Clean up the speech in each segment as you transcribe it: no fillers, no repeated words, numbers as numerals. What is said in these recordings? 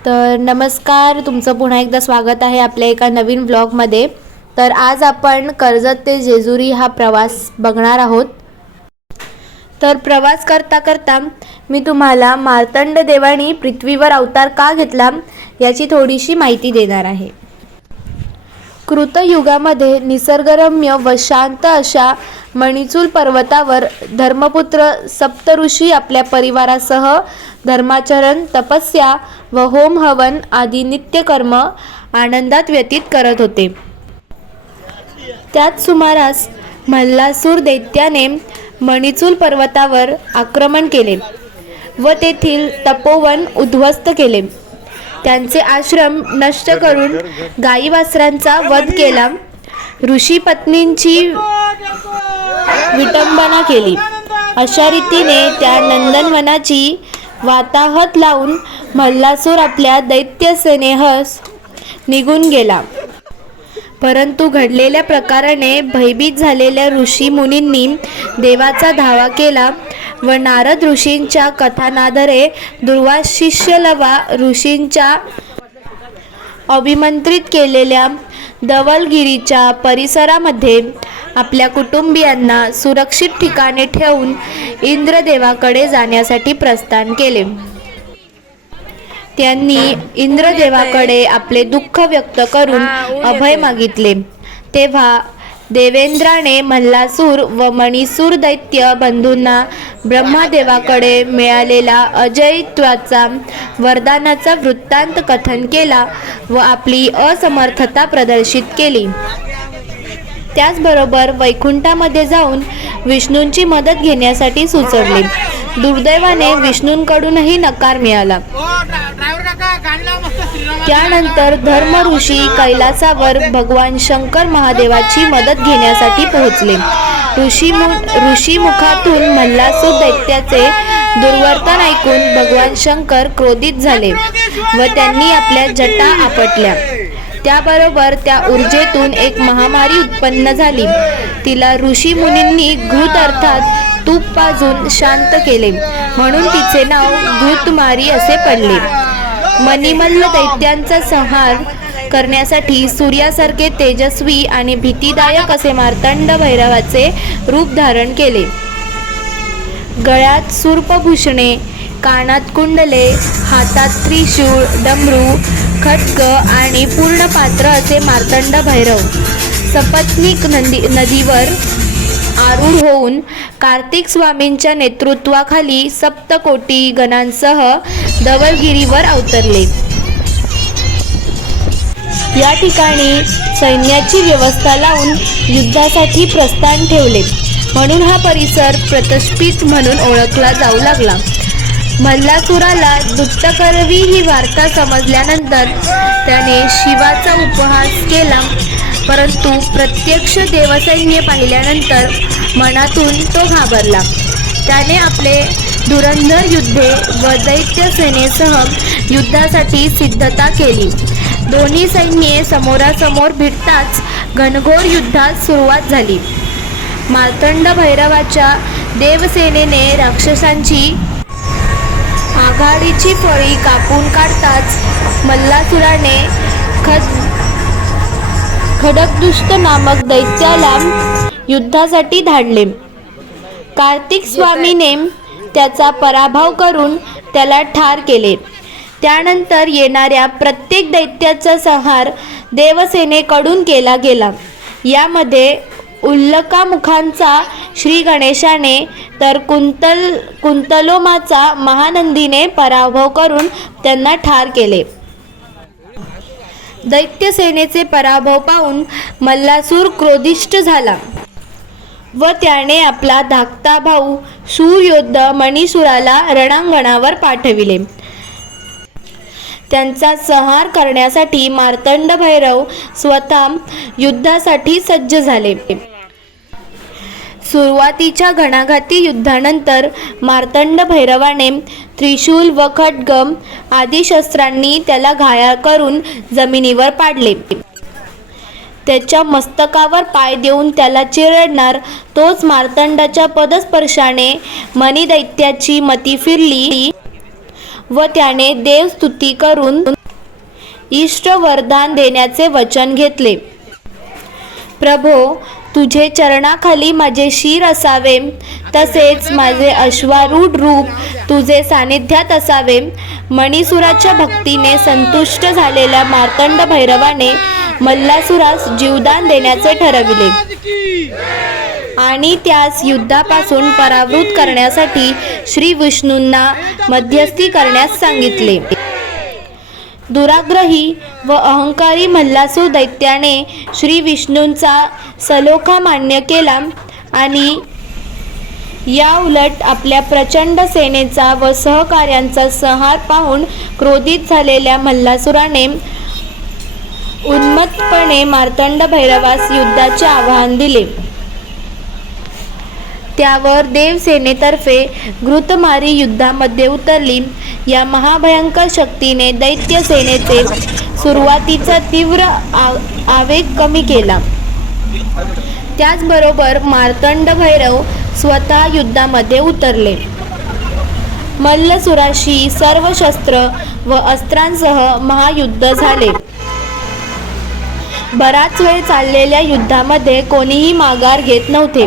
तर नमस्कार, तुमचं पुन्हा एकदा स्वागत आहे आपल्या एका नवीन व्लॉगमध्ये। तर आज आपण कर्जत ते जेजुरी हा प्रवास बघणार आहोत। तर प्रवास करता करता मी तुम्हाला मार्तंड देवानी पृथ्वीवर अवतार का घेतला याची थोडीशी माहिती देणार आहे। कृतयुगामध्ये निसर्गरम्य व शांत अशा मणिचूल पर्वतावर धर्मपुत्र सप्तऋषी आपल्या परिवारासह धर्माचरण, तपस्या व होम हवन आदी नित्यकर्म आनंदात व्यतीत करत होते। त्याच सुमारास मल्लासूर दैत्याने मणिचूल पर्वतावर आक्रमण केले व तेथील तपोवन उद्ध्वस्त केले। त्यांचे आश्रम नष्ट करून गाई वासरांचा वध केला, ऋषी पत्नींची विटंबना केली। अशा रीतीने त्या नंदनवनाची वाताहत लावून मल्लासूर आपल्या दैत्य सेनेहस निघून गेला। परंतु घडलेल्या प्रकाराने भयभीत झालेल्या ऋषी मुनींनी देवाचा धावा केला व नारद ऋषींच्या कथानादरे दुर्वाशिष्य लवा ऋषींच्या अभिमंत्रित केलेल्या धवलगिरीच्या परिसरामध्ये आपल्या कुटुंबियांना सुरक्षित ठिकाणी ठेवून इंद्रदेवाकडे जाण्यासाठी प्रस्थान केले। त्यांनी इंद्रदेवाकडे आपले दुःख व्यक्त करून अभय मागितले। तेव्हा देवेंद्राने मल्लासूर व मणिसूर दैत्य बंधूंना ब्रह्मदेवाकडे मिळालेला अजयत्वाचा वरदानाचा वृत्तांत कथन केला व आपली असमर्थता प्रदर्शित केली। त्याचबरोबर वैकुंठामध्ये जाऊन विष्णूंची मदत घेण्यासाठी सुचवले। दुर्दैवाने विष्णूंकडूनही नकार मिळाला। त्यानंतर धर्म ऋषी कैलासावर भगवान शंकर महादेवाची मदत घेण्यासाठी पोहोचले। ऋषी मुखातून मल्लासूर दैत्याचे दुर्वर्तन ऐकून भगवान शंकर क्रोधित झाले व त्यांनी आपल्या जटा आपटल्या। त्याबरोबर त्या ऊर्जेतून एक महामारी उत्पन्न झाली। तिला ऋषी मुनींनी घृत अर्थात तूप पाजून शांत केले, म्हणून तिचे नाव घृतमारी असे पडले। मणिमल्ल दैत्यांचा संहार करण्यासाठी सूर्यासारखे तेजस्वी आणि भीतिदायक असे मार्तंड भैरवाचे रूप धारण केले। गळ्यात सूर्पभूषणे, कानात कुंडले, हातात त्रिशूळ, डमरू, खड्ग आणि पूर्ण पात्र असे मार्तंड भैरव सपत्नीक नदीवर आरूढ होऊन कार्तिक स्वामींच्या नेतृत्वाखाली सप्तकोटी गणांसह धवलगिरीवर अवतरले। या ठिकाणी सैन्याची व्यवस्था लावून युद्धासाठी प्रस्थान ठेवले, म्हणून हा परिसर प्रतिष्ठित म्हणून ओळखला जाऊ लागला। मल्लासुराला दुट्टकरवी ही वार्ता समजल्यानंतर त्याने शिवाचा उपहास केला, परंतु प्रत्यक्ष देवसैन्य पाहिल्यानंतर मनातून तो घाबरला। त्याने आपले धुरंधर युद्धे व दैत्य सेनेसह युद्धासाठी सिद्धता केली। दोन्ही सैन्ये समोरासमोर भिडताच घनघोर युद्धास सुरुवात झाली। मार्तंड भैरवाच्या देवसेनेने राक्षसांची आघाडीची फळी कापून काढताच मल्लासुराने खडगदुष्ट नामक दैत्याला युद्धासाठी धाडले। कार्तिक स्वामीने त्याचा पराभव करून त्याला ठार केले। त्यानंतर येणाऱ्या प्रत्येक दैत्याचा संहार देवसेनेकडून केला गेला। यामध्ये उल्लकामुखांचा श्री गणेशाने तर कुंतलोमाचा महानंदीने पराभव करून त्यांना ठार केले। दैत्य सेनेचे पराभव पाहून मल्लासूर क्रोधिष्ठ झाला व त्याने आपला धाकटा भाऊ शूरयोद्धा मणिसूराला रणांगणावर पाठविले। त्यांचा संहार करण्यासाठी मार्तंड भैरव स्वतः युद्धासाठी सज्ज झाले। सुरुवातीच्या घणाघाती युद्धानंतर मार्तंड भैरवाने त्रिशूल व खड्ग आदी शस्त्रांनी त्याला घायाळ करून जमिनीवर पाडले। त्याच्या मस्तकावर पाय देऊन त्याला चिरडणार तोच मार्तंडाच्या पदस्पर्शाने मणिदैत्याची मती फिरली व त्याने देवस्तुती करून इष्ट वरदान देण्याचे वचन घेतले. प्रभो, तुझे चरणाखाली माझे शिर असावे, तसेच माझे अश्वारूढ रूप तुझे सानिध्यात असावे. मणिसुराच्या भक्तीने संतुष्ट झालेल्या मार्तंड भैरवाने मल्लासुरास जीवदान देण्याचे ठरविले आणि त्यास युद्धापासून परावृत करण्यासाठी श्री विष्णूंना मध्यस्थी करण्यास सांगितले. दुराग्रही व अहंकारी मल्लासूर दैत्याने श्री विष्णूंचा सलोखा मान्य केला आणि या उलट आपल्या प्रचंड सेनेचा व सहकार्यांचा संहार पाहून क्रोधित झालेल्या मल्लासुराने उन्मत्तपणे मार्तंड भैरवास युद्धाचे आवाहन दिले. त्यावर देवसेनेतर्फे घृतमारी युद्धामध्ये उतरली. या महाभयंकर शक्तीने दैत्य सेनेचे सुरुवातीचा तीव्र आवेग कमी केला. त्याचबरोबर मार्तंड भैरव स्वतः युद्धामध्ये उतरले. मल्लसुराशी सर्व शस्त्र व अस्त्रांसह महायुद्ध झाले. बराच वेळ चाललेल्या युद्धामध्ये कोणीही माघार घेत नव्हते.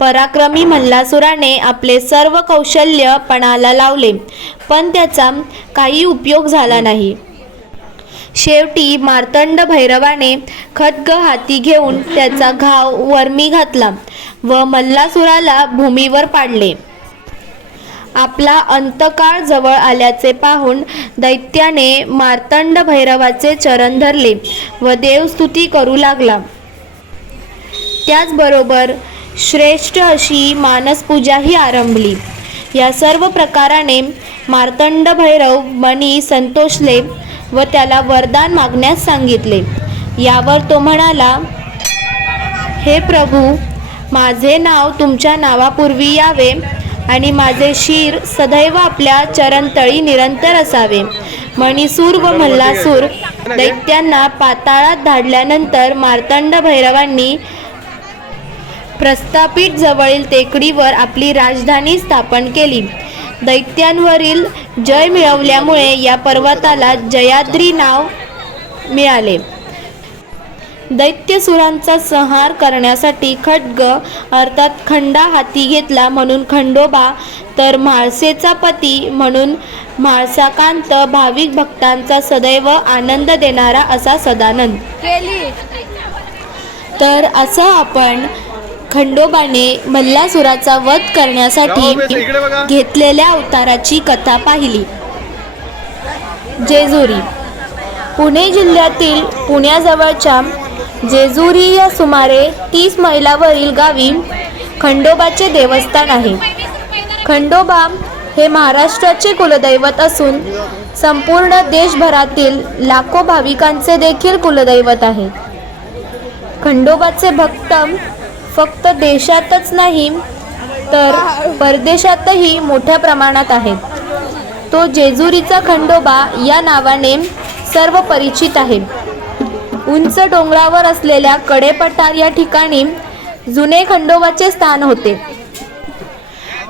पराक्रमी मल्लासुराने आपले सर्व कौशल्य पणाला लावले, पण त्याचा काही उपयोग झाला नाही. शेवटी मार्तंड भैरवाने खड्ग हाती घेऊन त्याचा घाव वर्मी घातला व मल्लासुराला भूमीवर पाडले. आपला अंतकाळ जवळ आल्याचे पाहून दैत्याने मार्तंड भैरवाचे चरण धरले व देवस्तुती करू लागला. त्याचबरोबर श्रेष्ठ अशी मानसपूजाही आरंभली. या सर्व प्रकाराने मार्तंड भैरव मनी संतोषले व त्याला वरदान मागण्यास सांगितले. यावर तो म्हणाला, हे प्रभू, माझे नाव तुमच्या नावापूर्वी यावे आणि माझे शिर सदैव आपल्या चरणतळी निरंतर असावे. मणिसूर व मल्लासूर दैत्यांना पाताळात धाडल्यानंतर मार्तंड भैरवांनी प्रस्थापित जवळील टेकडीवर आपली राजधानी स्थापन केली. दैत्यांवरील जय मिळवल्यामुळे या पर्वताला जयाद्री नाव मिळाले. दैत्यसुरांचा संहार करण्यासाठी खड्ग अर्थात खंडा हाती घेतला म्हणून खंडोबा, तर म्हाळसेचा पती म्हणून म्हाळसाकांत, भाविक भक्तांचा सदैव आनंद देणारा असा सदानंद. तर असं आपण खंडोबाने मल्लासुराचा वध करण्यासाठी घेतलेल्या अवताराची कथा पाहिली. जेजुरी. पुणे जिल्ह्यातील पुण्याजवळच्या जेजुरी या सुमारे 30 मैलावरील गावी खंडोबाचे देवस्थान आहे. खंडोबा हे महाराष्ट्राचे कुलदैवत असून संपूर्ण देशभरातील लाखो भाविकांचे देखील कुलदैवत आहे. खंडोबाचे भक्त फक्त देशातच नाही तर परदेशातही मोठ्या प्रमाणात आहेत. तो जेजुरीचा खंडोबा या नावाने सर्व परिचित आहे. उंच डोंगरावर असलेल्या कडेपठार या ठिकाणी जुने खंडोबाचे स्थान होते,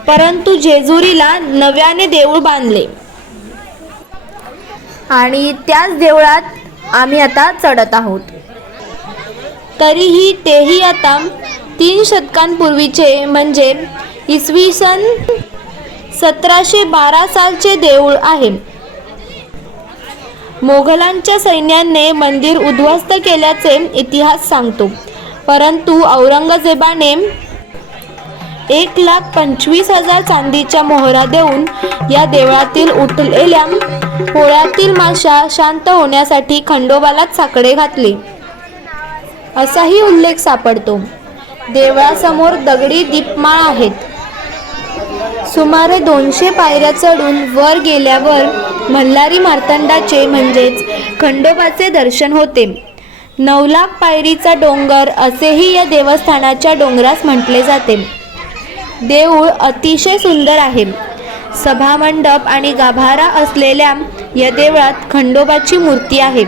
परंतु जेजुरीला नव्याने देऊळ बांधले आणि त्याच देवळात आम्ही आता चढत आहोत. तरीही तेही आता 3 शतकांपूर्वीचे म्हणजे इसवी सन 1712 सालचे देऊळ आहे. मोगलांच्या सैन्याने मंदिर उद्ध्वस्त केल्याचे इतिहास सांगतो, परंतु औरंगजेबाने 1,25,000 चांदीच्या मोहरा देऊन या देवळातील उठलेल्या पोळ्यातील माशा शांत होण्यासाठी खंडोबालाच साकडे घातले असाही उल्लेख सापडतो. देवळासमोर दगडी दीपमाळ आहेत. सुमारे 200 पायऱ्या चढून वर गेल्यावर मल्हारी मार्तंडाचे म्हणजेच खंडोबाचे दर्शन होते. 9 लाख पायरीचा डोंगर असेही या देवस्थानाच्या डोंगरास म्हटले जाते. देऊळ अतिशय सुंदर आहे. सभामंडप आणि गाभारा असलेल्या या देवळात खंडोबाची मूर्ती आहे.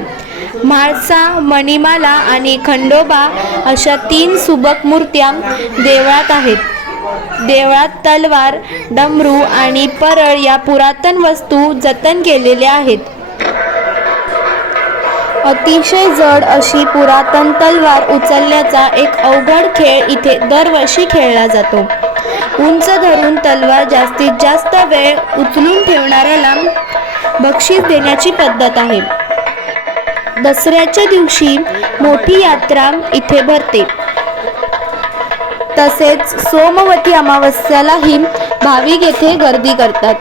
म्हाळसा, मणिमाला आणि खंडोबा अशा 3 सुबक मूर्त्या देवळात आहेत. देवळात तलवार, डमरू आणि परळ या पुरातन वस्तू जतन केलेल्या आहेत. अतिशय जड अशी पुरातन तलवार उचलण्याचा एक अवघड खेळ इथे दरवर्षी खेळला जातो. उंच धरून तलवार जास्तीत जास्त वेळ उचलून ठेवणाऱ्याला बक्षीस देण्याची पद्धत आहे. दसऱ्याच्या दिवशी मोठी यात्रा इथे भरते. तसेच सोमवती अमावस्यालाही भाविक येथे गर्दी करतात.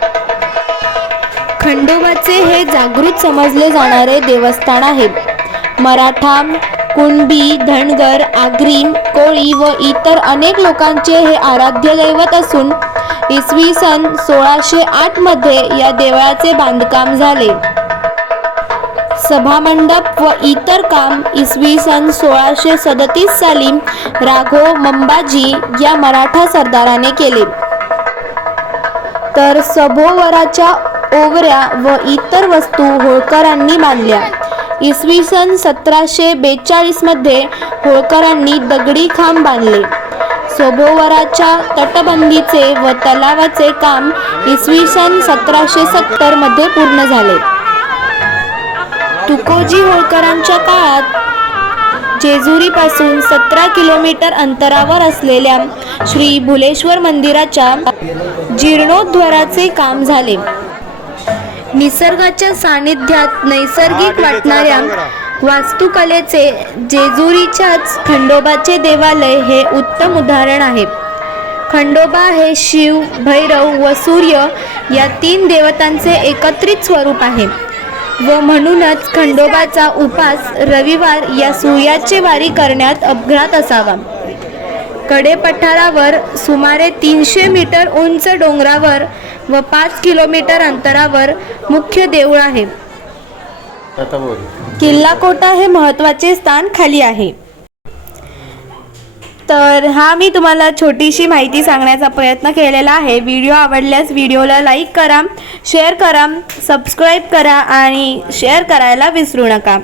खंडोबाचे हे जागृत समजले जाणारे देवस्थान आहे. मराठा, कुणबी, धनगर, आगरी, कोळी व इतर अनेक लोकांचे हे आराध्य दैवत असून इसवी सन 1608 मध्ये या देवळाचे बांधकाम झाले. सभामंडप व इतर काम इसवी सन 1637 साली राघव मंबाजी या मराठा सरदाराने केले. तर सभोवराच्या ओवऱ्या व इतर वस्तू होळकरांनी बांधल्या. इसवी सन 1742 मध्ये होळकरांनी दगडी खांब बांधले. सभोवराच्या तटबंदीचे व तलावाचे काम इसवी सन 1770 मध्ये पूर्ण झाले. तुकोजी होळकरांच्या काळात जेजुरीपासून 17 किलोमीटर अंतरावर असलेल्या श्री भुलेश्वर मंदिराच्या जीर्णोद्धाराचे काम झाले. निसर्गाच्या सानिध्यात नैसर्गिक वाटणाऱ्या वास्तुकलेचे जेजुरीच्याच खंडोबाचे देवालय हे उत्तम उदाहरण आहे. खंडोबा हे शिव, भैरव व सूर्य या 3 देवतांचे एकत्रित स्वरूप आहे व म्हणूनच खंडोबाचा उपास रविवार या सूर्याचे वारी करण्यात अपघात असावा. कडेपठारावर सुमारे 300 मीटर उंच डोंगरावर व 5 किलोमीटर अंतरावर मुख्य देऊळ आहे. किल्ला कोटा हे महत्त्वाचे स्थान खाली आहे. तर हा मी तुम्हाला छोटीशी माहिती सांगण्याचा प्रयत्न केलेला आहे. व्हिडिओ आवडल्यास व्हिडिओला लाईक करा, शेअर करा, सबस्क्राईब करा आणि शेअर करायला विसरू नका.